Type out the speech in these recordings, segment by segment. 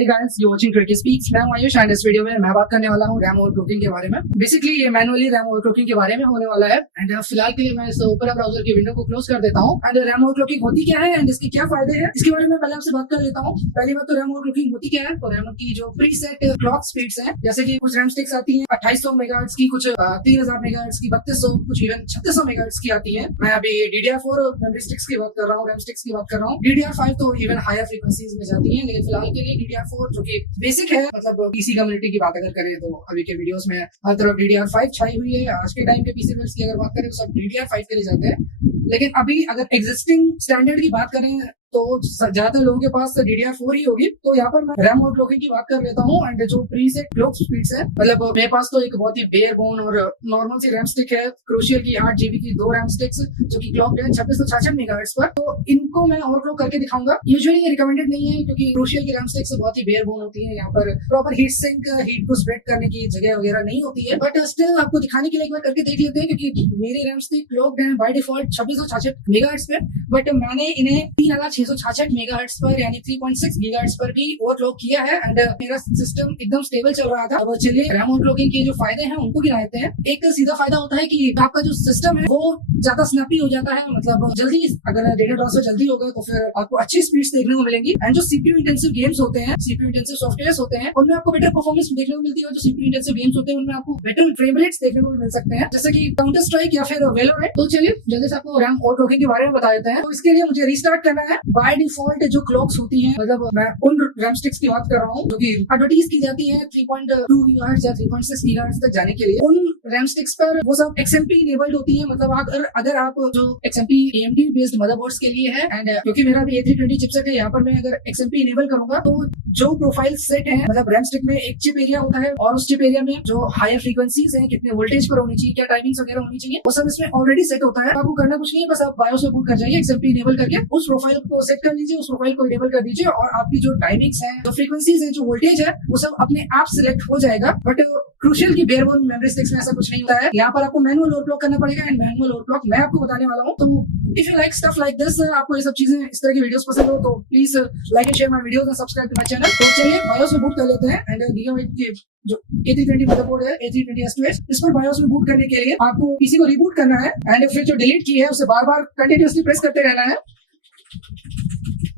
Hey guys, you're watching Creative Speaks. मैं हूं Ayush and इस वीडियो में मैं बात करने वाला हूं रैम ओवरक्लॉकिंग के बारे में। बेसिकली ये मैनुअली रैम ओवरक्लॉकिंग के बारे में होने वाला है एंड फिलहाल के लिए मैं इस ओपेरा ब्राउजर की विंडो को क्लोज कर देता हूं। एंड रैम ओवरक्लॉकिंग होती क्या है एंड इसके क्या फायदे हैं इसके बारे में पहले आपसे बात कर लेता हूं। पहली बात तो रैम ओवरक्लॉकिंग होती क्या है, तो रैम की जो प्रीसेट क्लॉक स्पीड्स हैं, जैसे कि कुछ रैम स्टिक्स आती हैं 2800 मेगाहर्ट्ज की, कुछ 3000 मेगाहर्ट्ज की, 3200, कुछ इवन 3600 मेगाहर्ट्ज की आती है। मैं अभी DDR4 मेमोरी स्टिक्स की बात कर रहा हूँ, रैम स्टिक्स की बात कर रहा हूँ। DDR5 तो इवन हायर फ्रीक्वेंसीज में जाती है, लेकिन फिलहाल के लिए DDR4 जो कि बेसिक है, मतलब पीसी कम्युनिटी की बात अगर करें तो अभी के वीडियोस में हर तरफ DDR5 छाई हुई है। आज के टाइम के पीसी बिल्ड्स की अगर बात करें तो सब DDR5 के लिए जाते हैं, लेकिन अभी अगर एग्जिस्टिंग स्टैंडर्ड की बात करें तो ज्यादातर लोगों के पास DDR4 ही होगी। तो यहाँ पर मैं रैम ओवरक्लॉकिंग की बात कर लेता हूँ एंड जो प्रीसेट क्लॉक स्पीड्स है, मतलब मेरे पास तो एक बहुत ही बेयर बोन और नॉर्मल सी रैम स्टिक है, क्रूशियल की 8 GB की 2 रैम स्टिक्स जो कि क्लॉक है 2666 मेगाहर्ट्ज पर। तो इनको मैं ओवरक्लॉक करके दिखाऊंगा। यूजुअली ये रिकमेंडेड नहीं है क्योंकि क्रूशियल की रैम स्टिक्स बहुत ही बेयर बोन होती है, यहाँ पर प्रॉपर हीट सिंक, हीट को स्प्रेड करने की जगह वगैरह नहीं होती है। बट स्टिल आपको दिखाने के लिए एक बार करके देख लेते हैं, क्योंकि मेरी रैम स्टिक क्लॉक्ड है बाय डिफॉल्ट 2666 मेगाहर्ट्ज पे, बट मैंने इन्हें 3666 मेगाहर्ट्ज पर यानी 3.6 गीगाहर्ट्ज पर भी ओवरक्लॉक किया है एंड मेरा सिस्टम एकदम स्टेबल चल रहा था। अब चलिए रैम ओवरक्लॉकिंग के जो फायदे हैं उनको गिना लेते हैं। एक सीधा फायदा होता है कि आपका जो सिस्टम है वो ज्यादा स्नैपी हो जाता है, मतलब जल्दी, अगर डेटा ट्रांसफर जल्दी होगा तो फिर आपको अच्छी स्पीड्स देखने को मिलेंगी। एंड जो CPU इंटेंसिव गेम्स होते हैं, CPU इंटेंसिव सॉफ्टवेयर होते हैं, उनमें आपको बेटर परफॉर्मेंस देखने को मिलती है। और जो CPU इंटेंसिव गेम्स होते हैं उनमें आपको बेटर फ्रेम रेट्स देखने को मिल सकते हैं, जैसे कि काउंटर स्ट्राइक या फिर वेलोरेंट। तो चलिए जल्दी से आपको रैम ओवरक्लॉकिंग के बारे में बता देते हैं। तो इसके लिए मुझे रीस्टार्ट करना है। बाय डिफॉल्ट जो क्लॉक्स होती हैं, मतलब मैं उन रैम स्टिक्स की बात कर रहा हूँ जो कि एडवर्टाइज की जाती है 3.2 गीगाहर्ट्ज या 3.6 गीगाहर्ट्ज तक जाने के लिए, उन रैम स्टिक्स पर वो सब XMP इनेबल्ड होती है। मतलब अगर आप जो XMP AMD बेस्ड मदरबोर्ड्स के लिए है, एंड क्योंकि मेरा भी A320 चिपसेट है, यहाँ पर मैं अगर XMP इनेबल करूंगा तो जो प्रोफाइल सेट है, मतलब रैम स्टिक में एक चिप एरिया होता है और उस चिप एरिया में जो हायर फ्रीक्वेंसीज है, कितने वोल्टेज पर होनी चाहिए, क्या टाइमिंग्स वगैरह होनी चाहिए, वो सब इसमें ऑलरेडी सेट होता है। आपको करना कुछ नहीं है, बस आप बायोस में बूट कर जाइए, XMP इनेबल करके उस प्रोफाइल को सेट कर लीजिए, उस प्रोफाइल को इनेबल कर दीजिए और आपकी जो टाइमिंग्स है, जो फ्रीक्वेंसीज है, जो वोल्टेज है, वो सब अपने आप सिलेक्ट हो जाएगा। बट क्रूशियल की बेयर बोन मेमोरी स्टिक्स में ऐसा कुछ नहीं होता है। यहाँ पर आपको मैनुअल ओवरक्लॉक करना पड़ेगा एंड मैनुअल ओवरक्लॉक मैं आपको बताने वाला हूँ। तो if you like stuff like this, आपको ये सब चीजें, इस तरह की वीडियोस पसंद हो तो please like and share my videos and subscribe to my channel. तो चलिए बायोस में बूट कर लेते हैं एंड गीगाबाइट की जो A320 मदरबोर्ड है, A320S2H, इस पर बायोस में बूट करने के लिए आपको पीसी को रिबूट करना है एंड फिर जो डिलीट की है उसे बार बार कंटिन्यूअसली प्रेस करते रहना है।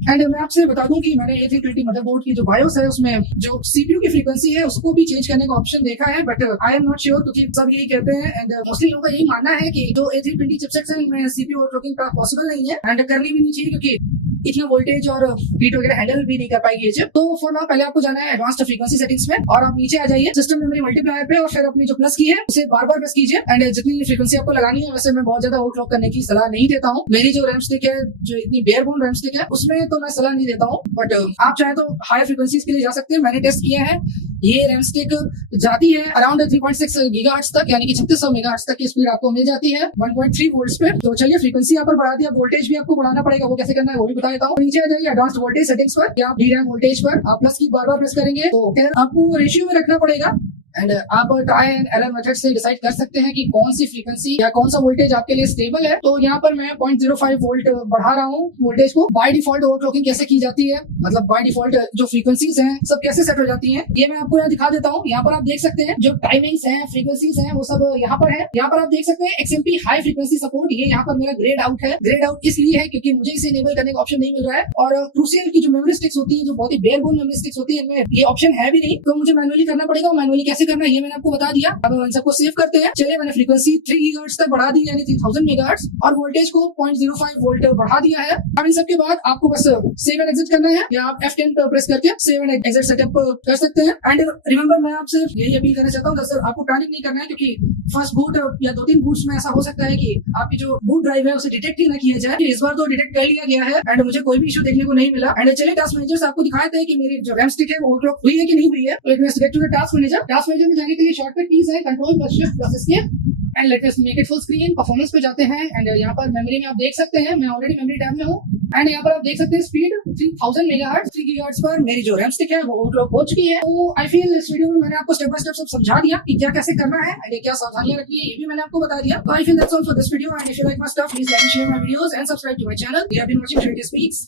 एंड मैं आपसे बता दूं कि मैंने A320 मदरबोर्ड की जो बायोस है उसमें जो CPU की फ्रीक्वेंसी है उसको भी चेंज करने का ऑप्शन देखा है, but I am not sure, क्योंकि सब यही कहते हैं एंड मोस्टली लोगों का यही मानना है कि जो A320 चिपसेट्स हैं इनमें CPU ओवरक्लॉकिंग का पॉसिबल नहीं है एंड करनी भी नहीं चाहिए, क्योंकि इतना वोल्टेज और हीट वगैरह हैंडल भी नहीं कर पाएगी ये चिप। तो फॉर नाउ पहले आपको जाना है एडवांस्ड फ्रीक्वेंसी सेटिंग्स में और आप नीचे आ जाइए सिस्टम मेमोरी मल्टीप्लायर पे और फिर अपनी जो प्लस की है उसे बार बार प्रेस कीजिए एंड जितनी फ्रीक्वेंसी आपको लगानी है, वैसे मैं बहुत ज्यादा ओवरक्लॉक करने की सलाह नहीं देता हूँ। मेरी जो रैम स्टिक है, जो इतनी बेयर बोन रैम स्टिक है, उसमें तो मैं सलाह नहीं देता हूँ, बट आप चाहे तो हाई फ्रीक्वेंसीज के लिए जा सकते हैं। मैंने टेस्ट किया है, ये रैम स्टिक जाती है अराउंड 3.6 गीगाहर्ट्ज तक, यानी कि 3600 मेगाहर्ट्ज तक की स्पीड आपको मिल जाती है 1.3 वोल्ट्स पे। तो चलिए फ्रीक्वेंसी यहाँ पर बढ़ा दिया, वोल्टेज भी आपको बढ़ाना पड़ेगा, वो कैसे करना है वो भी बता देता हूँ। नीचे आ जाइए एडवांस्ड वोल्टेज सेटिंग्स पर या DRAM वोल्टेज पर, आप प्लस की बार बार प्रेस करेंगे तो आपको रेशियो में रखना पड़ेगा एंड आप ट्राई एंड एरर मेथड से डिसाइड कर सकते हैं कि कौन सी फ्रीक्वेंसी या कौन सा वोल्टेज आपके लिए स्टेबल है। तो यहाँ पर मैं 0.05 वोल्ट बढ़ा रहा हूँ वोल्टेज को। बाय डिफॉल्ट ओवरक्लॉकिंग कैसे की जाती है, मतलब बाय डिफॉल्ट जो फ्रीक्वेंसीज हैं सब कैसे सेट हो जाती हैं, ये मैं आपको यहाँ दिखा देता हूँ। यहाँ पर आप देख सकते हैं जो टाइमिंग्स हैं, फ्रीक्वेंसीज हैं, वो सब यहाँ पर है। यहाँ पर आप देख सकते हैं XMP हाई फ्रीक्वेंसी सपोर्ट, ये यहाँ पर मेरा ग्रेड आउट है। ग्रेड आउट इसलिए है क्योंकि मुझे इसे इनेबल करने का ऑप्शन नहीं मिल रहा है। और क्रूशियल की जो मेमोरी स्टिक्स होती है, जो बहुत ही बेयर बोन मेमोरी स्टिक्स होती है, इनमें ये ऑप्शन है भी नहीं, तो मुझे मैनुअली करना पड़ेगा। मैनुअली कैसे करना है ये मैंने आपको बता दिया। अब इन सबको सेव करते हैं। चलिए मैंने फ्रीक्वेंसी 3 गीगाहर्ट्ज तक बढ़ा दी, यानी 3000 मेगाहर्ट्ज, और वोल्टेज को 0.05 वोल्ट बढ़ा दिया है। अब इन सबके बाद आपको बस सेव एंड एग्जिट करना है, या आप F10 पर प्रेस करके सेव एंड एग्जिट सेटअप कर सकते हैं। एंड रिमेंबर, मैं आपसे यही अपील करना चाहता हूँ, दरअसल आपको पैनिक नहीं करना है, क्योंकि फर्स्ट बूट या 2-3 बूट्स में ऐसा हो सकता है कि आपकी जो बूट ड्राइव है उसे डिटेक्ट ही ना किया जाए। इस बार तो डिटेक्ट कर लिया गया है एंड मुझे कोई भी इशू देखने को नहीं मिला। एंड चलिए टास्क मैनेजर से आपको दिखाते हैं कि मेरी जो रैम स्टिक है वो ओवरक्लॉक हुई है कि नहीं हुई है। तो let's get to the task manager. Task manager में जाने के लिए शॉर्टकट कीज है control plus shift plus escape and let us make it full screen. Performance पे जाते हैं एंड यहाँ पर मेमोरी में आप देख सकते हैं, मैं ऑलरेडी मेमोरी टैब में हूँ एंड यहाँ पर आप देख सकते हैं स्पीड 3000 मेगाहर्ट्ज, 3 गीगाहर्ट्ज पर मेरी जो रैम स्टिक है वो ओवरक्लॉक हो चुकी है। तो आई फील इस वीडियो में मैंने आपको स्टेप बाय स्टेप सब समझा दिया कि क्या कैसे करना है एंड क्या सावधानियां रखनी है, ये भी मैंने आपको बता दिया। तो I feel that's all for this video and if you like my stuff please like and share my videos and subscribe to my channel. We have been watching Creative Speaks।